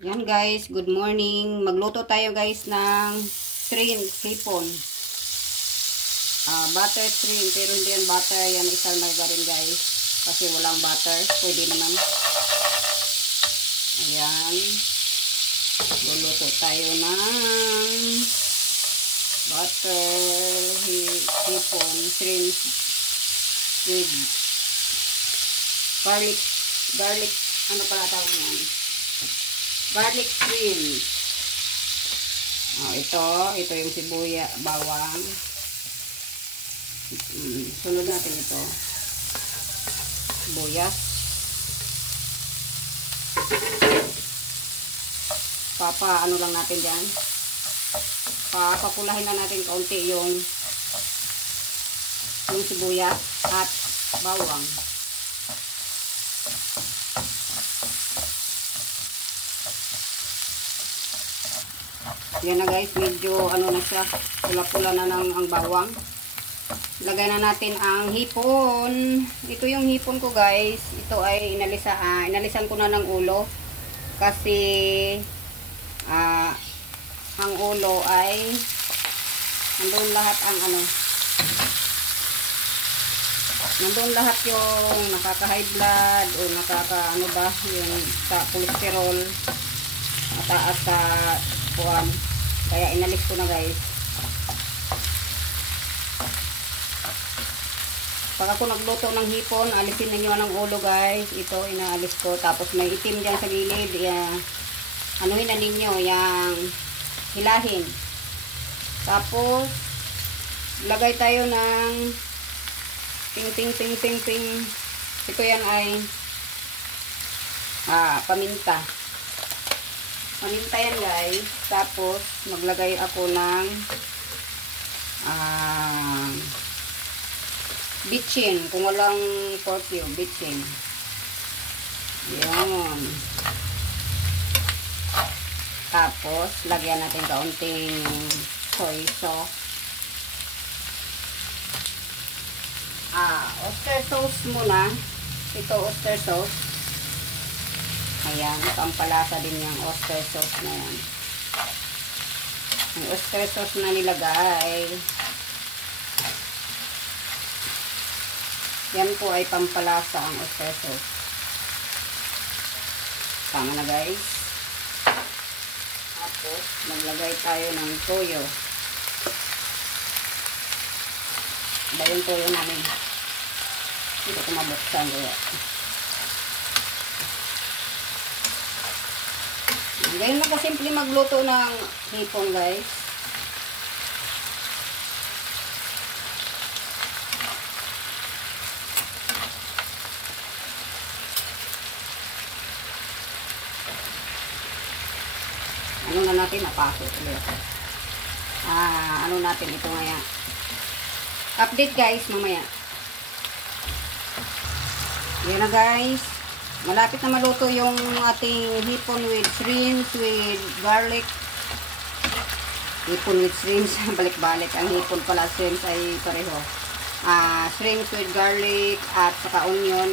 Yan guys, good morning. Magluto tayo guys ng shrimp, hipon. Butter shrimp, pero hindi yan butter, yan isang margarine guys. Kasi walang butter, pwede naman. Ayan. Luluto tayo ng butter, hipon, shrimp with garlic, ano pala tawag yan? Garlic shrimp. Ito yung sibuya, bawang. Sunod natin ito. Sibuyas. Ano lang natin dyan. Papakulahin lang natin kaunti yung sibuyas at bawang. Yan na guys, medyo ano na siya, pula-pula na ng ang bawang. Lagay na natin ang hipon. Ito yung hipon ko guys. Ito ay inalisan ko na ng ulo. Kasi ang ulo ay nandun lahat ang nandun lahat yung nakaka-high blood o yung sa cholesterol, mataas sa kuwan. Kaya inalis ko na guys. Pag ako nagluto ng hipon, alisin ninyo ng ulo guys. Ito inaalis ko. Tapos may itim dyan sa gilid. Anuhin na ninyo, yung hilahin. Tapos lagay tayo ng ting. Ito yan ay paminta. Paminta yan guys. Tapos maglagay ako ng bitchin. Kung walang pork cube, bitchin. Yan. Tapos lagyan natin kaunting soy sauce. Oyster sauce muna. Ito oyster sauce. Ayan, pampalasa din yung oyster sauce na yan. Ang oyster sauce na nilagay. Yan po ay pampalasa ang oyster sauce. Tama na guys. Tapos, maglagay tayo ng toyo. Ba yung toyo namin? Hindi ko mabuksan kaya. Ganyan lang kasimple magluto ng hipon guys. Ano na natin? Napaso ulit. Ano natin ito ngayon? Update guys mamaya. Yan na guys. Malapit na maluto yung ating hipon with shrimps, with garlic. Hipon with shrimps. Balik-balik. Ang hipon pala, shrimps ay pareho. Shrimps with garlic at saka onion.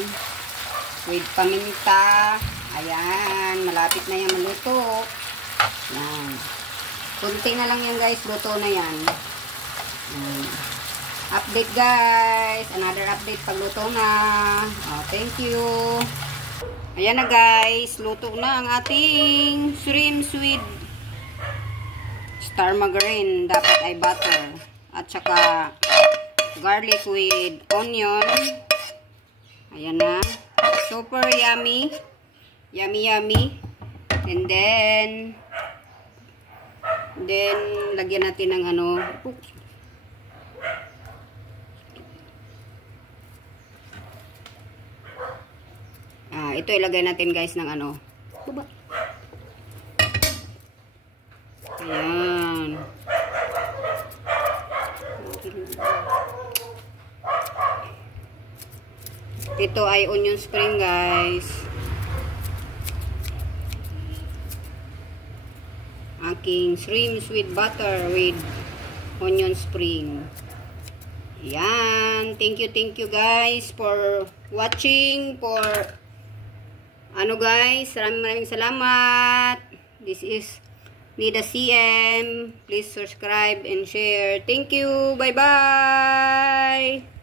With paminta. Ayan. Malapit na yan maluto. Yan. Kunti na lang yan guys. Luto na yan. Update guys. Another update pagluto na. Thank you. Ayan na guys, luto na ang ating shrimp with star margarine. Dapat ay butter. At saka garlic with onion. Ayan na. Super yummy. Yummy. And then lagyan natin ng ito ilagay natin guys ng baba. Ayan. Ito ay onion spring guys. Aking shrimp with butter with onion spring. Yan. Thank you guys for watching, for guys, maraming salamat. This is Nida CM. Please subscribe and share. Thank you. Bye-bye.